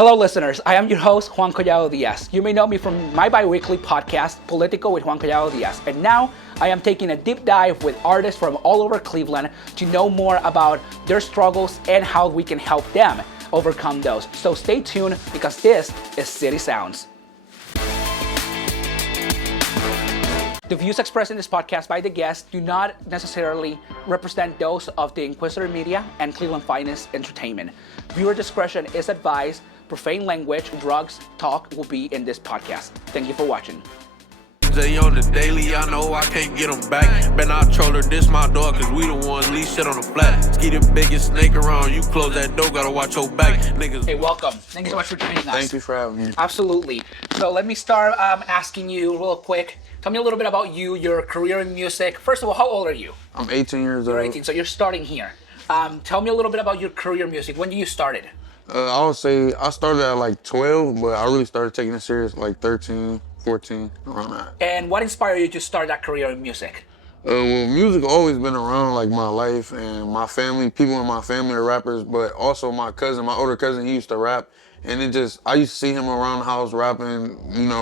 Hello listeners, I am your host, Juan Collado Díaz. You may know me from my bi-weekly podcast, Politico with Juan Collado Díaz. And now I am taking a deep dive with artists from all over Cleveland to know more about their struggles and how we can help them overcome those. So stay tuned because this is City Sounds. The views expressed in this podcast by the guests do not necessarily represent those of the Inquisitor Media and Cleveland Finest Entertainment. Viewer discretion is advised. Profane language, drugs, talk will be in this podcast. Thank you for watching. Jay on the daily, I know I can't get them back. Ben, I troll her, this my dog, cause we the ones leave shit on the flat. Ski the biggest snake around, you close that door, gotta watch your back. Niggas. Hey, welcome. Thank you so much for joining us. Thank you for having me. Absolutely. So let me start asking you real quick. Tell me a little bit about you, your career in music. First of all, how old are you? I'm 18 years old. You're 18, so you're starting here. Tell me a little bit about your career in music. When did you started? I would say I started at like 12, but I really started taking it serious like 13, 14, around that. And what inspired you to start that career in music? Well, music always been around like my life, and my family, people in my family are rappers, but also my cousin, my older cousin, he used to rap. And I used to see him around the house rapping,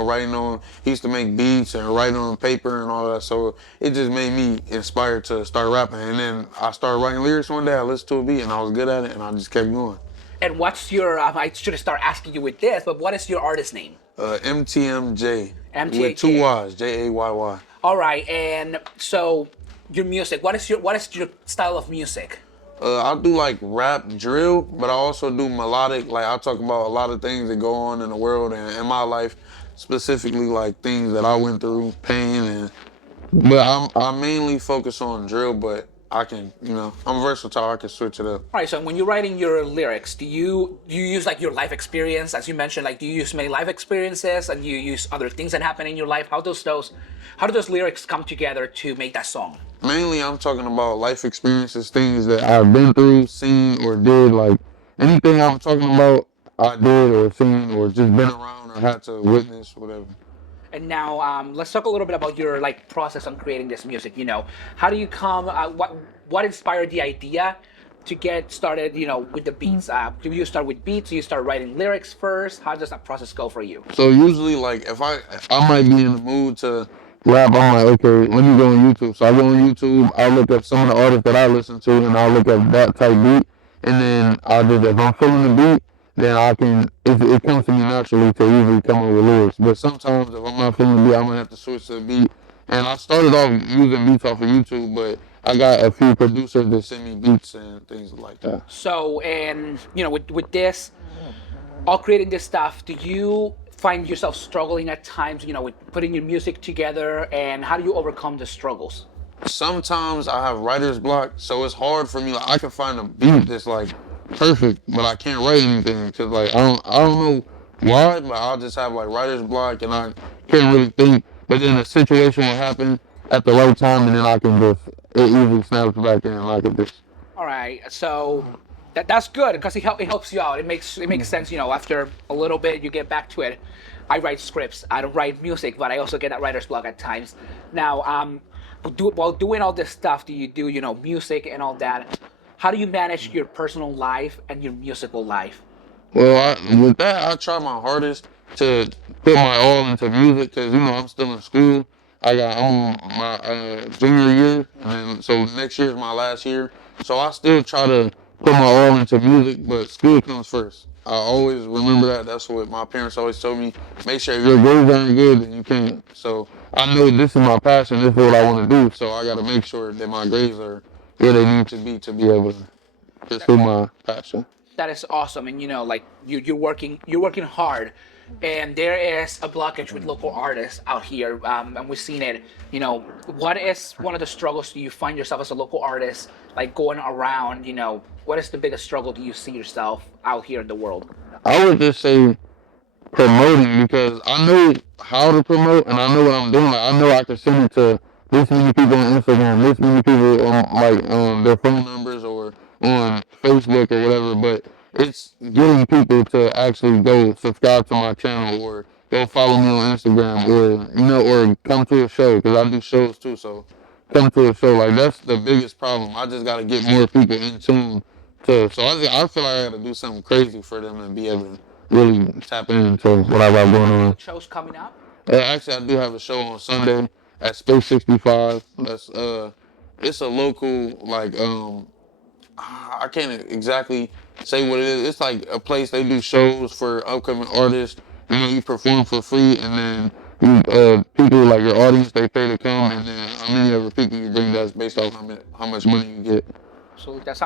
writing on, he used to make beats and write on paper and all that. So it just made me inspired to start rapping. And then I started writing lyrics one day, I listened to a beat and I was good at it and I just kept going. And what's your, I should have started asking you with this, but what is your artist name? MTM JAYY. MTM with two Y's, JAYY. All right, and so your music, what is your style of music? I do like rap, drill, but I also do melodic. Like I talk about a lot of things that go on in the world and in my life, specifically like things that I went through, pain, but I mainly focus on drill, but I can, I'm versatile. I can switch it up. All right. So when you're writing your lyrics, do you use like your life experience, as you mentioned? Like, do you use many life experiences, and do you use other things that happen in your life? How do those lyrics come together to make that song? Mainly, I'm talking about life experiences, things that I've been through, seen, or did. Like anything I'm talking about, I did or seen or just been around or had to witness, whatever. And now, let's talk a little bit about your process on creating this music. How do you come? What inspired the idea to get started? With the beats. Do you start with beats? Do you start writing lyrics first? How does that process go for you? So usually, like if I might be in the mood to rap, I'm like, okay, let me go on YouTube. So I go on YouTube. I look up some of the artists that I listen to, and I look up that type beat, and then if I'm feeling the beat, then it comes to me naturally to usually come up with lyrics. But sometimes if I'm not feeling the beat, I'm gonna have to switch to the beat. And I started off using beats off of YouTube, but I got a few producers that send me beats and things like that. So, and with this, all creating this stuff, do you find yourself struggling at times, with putting your music together, and how do you overcome the struggles? Sometimes I have writer's block, so it's hard for me. Like I can find a beat that's like perfect, but I can't write anything because like I don't know why, but I'll just have like writer's block and I can't really think. But then a situation will happen at the right time, and then it easily snaps back in and I can just. All right, so that's good because it helps you out. It makes sense, after a little bit you get back to it. I write scripts. I don't write music, but I also get that writer's block at times. Now, while doing all this stuff, do you do music and all that? How do you manage your personal life and your musical life? Well, with that, I try my hardest to put my all into music because, I'm still in school. I'm on my junior year, and then, so next year is my last year. So I still try to put my all into music, but school comes first. I always remember that. That's what my parents always told me. Make sure your grades aren't good, then you can't. So I know this is my passion. This is what I want to do. So I got to make sure that my grades are where they need to be able to pursue my passion. That is awesome, and you're working hard, and there is a blockage with local artists out here, and we've seen it. What is one of the struggles do you find yourself as a local artist, like going around? What is the biggest struggle do you see yourself out here in the world? I would just say promoting, because I know how to promote and I know what I'm doing. Like, I know I can send it to this many people on Instagram, this many people on their phone numbers or on Facebook or whatever, but it's getting people to actually go subscribe to my channel or go follow me on Instagram or come to a show, because I do shows too, so come to a show. Like, that's the biggest problem. I just got to get more people in tune to, so I feel like I got to do something crazy for them and be able really tap into what I got going on. Shows coming up. Actually, I do have a show on Sunday at Space 65. That's it's a local like I can't exactly say what it is. It's like a place they do shows for upcoming artists. You know, you perform for free, and then people like your audience they pay to come, and then how many ever people you bring, that's based off how much money you get. So that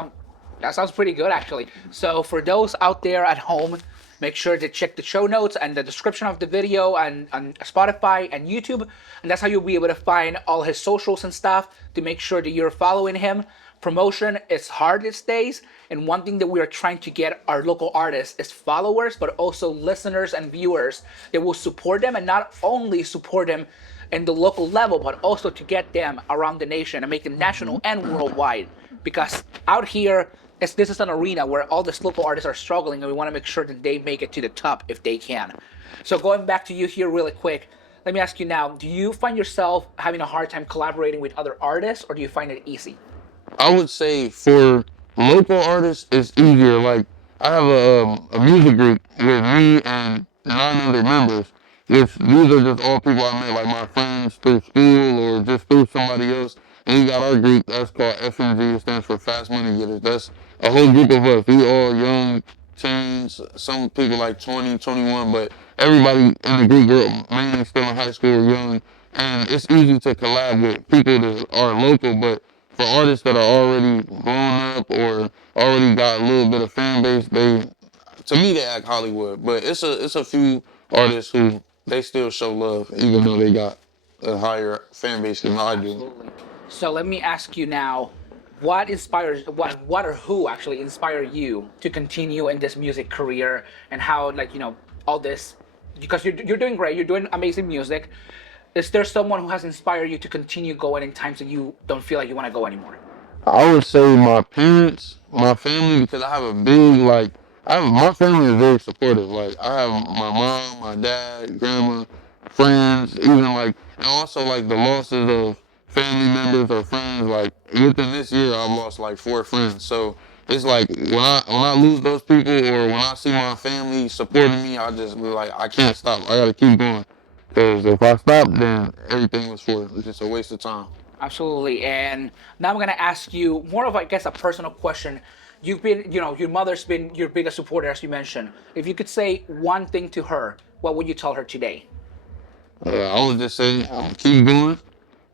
sounds pretty good actually. So for those out there at home, make sure to check the show notes and the description of the video and on Spotify and YouTube, and that's how you'll be able to find all his socials and stuff to make sure that you're following him. Promotion is hard these days, and one thing that we are trying to get our local artists is followers, but also listeners and viewers that will support them, and not only support them in the local level, but also to get them around the nation and make them national and worldwide. Because out here, this is an arena where all these local artists are struggling, and we want to make sure that they make it to the top if they can. So going back to you here really quick, let me ask you now, do you find yourself having a hard time collaborating with other artists, or do you find it easy? I would say for local artists, it's easier. Like I have a music group with me and 9 other members. These are just all people I met, like my friends through school or just through somebody else. And we got our group that's called FMG. It stands for Fast Money Getters. That's a whole group of us. We all young teens. Some people like 20, 21, but everybody in the group, we're mainly still in high school or young. And it's easy to collab with people that are local, but for artists that are already blown up or already got a little bit of fan base, to me they act Hollywood. But it's a few artists who they still show love even though they got a higher fan base than I do. Absolutely. So let me ask you now, what or who actually inspire you to continue in this music career, and how, like, you know, all this, because you're doing great, you're doing amazing music. Is there someone who has inspired you to continue going in times that you don't feel like you want to go anymore? I would say my parents, my family, because I have a big, my family is very supportive. Like, I have my mom, my dad, grandma, friends, even and also the losses of family members or friends. Like, within this year, I've lost 4 friends. So it's like when I lose those people, or when I see my family supporting me, I just be like, I can't stop. I gotta keep going. Because if I stop, then everything was for it. It's just a waste of time. Absolutely. And now I'm going to ask you more of, I guess, a personal question. You've been, your mother's been your biggest supporter, as you mentioned. If you could say one thing to her, what would you tell her today? I would just say, I'm going to keep going,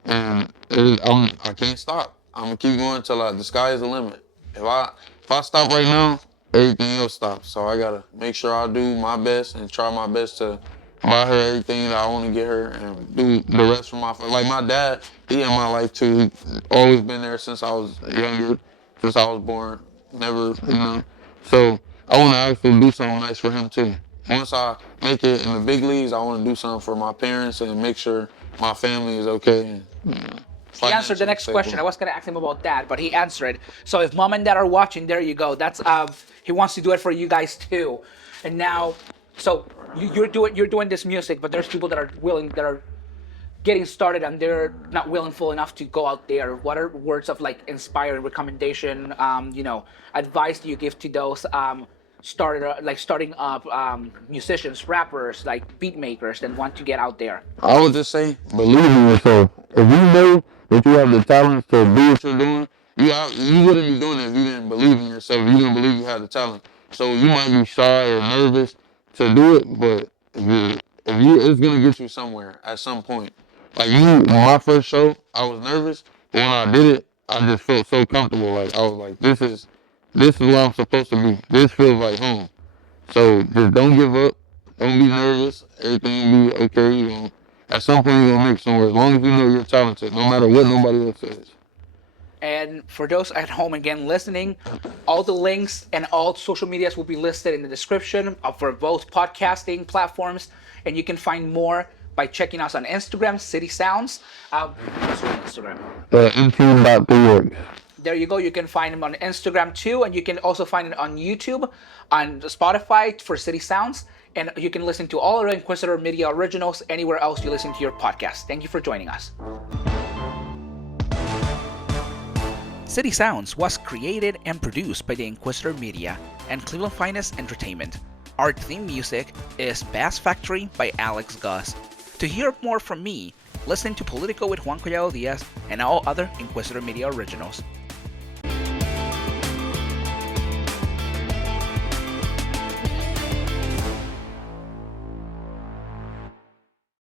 and I can't stop. I'm going to keep going until the sky is the limit. If I stop right now, everything else stops. So I got to make sure I do my best and try my best to buy her everything that I want to get her, and do the rest for my family. Like my dad, he in my life too. He always been there since I was younger, since I was born. Never, So I want to actually do something nice for him too. Once I make it in the big leagues, I want to do something for my parents and make sure my family is okay. He answered the next question. I was going to ask him about that, but he answered it. So if mom and dad are watching, there you go. That's he wants to do it for you guys too. And now, so you're doing this music, but there's people that are getting started and they're not willful enough to go out there. What are words of inspiring recommendation, advice do you give to those starting up musicians, rappers, beat makers that want to get out there? I would just say, believe in yourself. If you know that you have the talent to do what you're doing, you wouldn't be doing it if you didn't believe in yourself. If you didn't believe you had the talent. So you might be shy or nervous to do it, but it's gonna get you somewhere at some point. Like my first show, I was nervous, but when I did it, I just felt so comfortable. Like I was like, this is where I'm supposed to be. This feels like home. So just don't give up. Don't be nervous. Everything will be okay. At some point you're gonna make somewhere. As long as you know you're talented, no matter what nobody else says. And for those at home again listening, all the links and all social medias will be listed in the description for both podcasting platforms, and you can find more by checking us on Instagram, City Sounds. What's your Instagram? MTM.org. There you go. You can find him on Instagram too, and you can also find it on YouTube, on Spotify for City Sounds, and you can listen to all our Inquisitor Media originals anywhere else you listen to your podcast. Thank you for joining us. City Sounds was created and produced by the Inquisitor Media and Cleveland Finest Entertainment. Our theme music is Bass Factory by Alex Gus. To hear more from me, listen to Politico with Juan Collado Díaz and all other Inquisitor Media originals.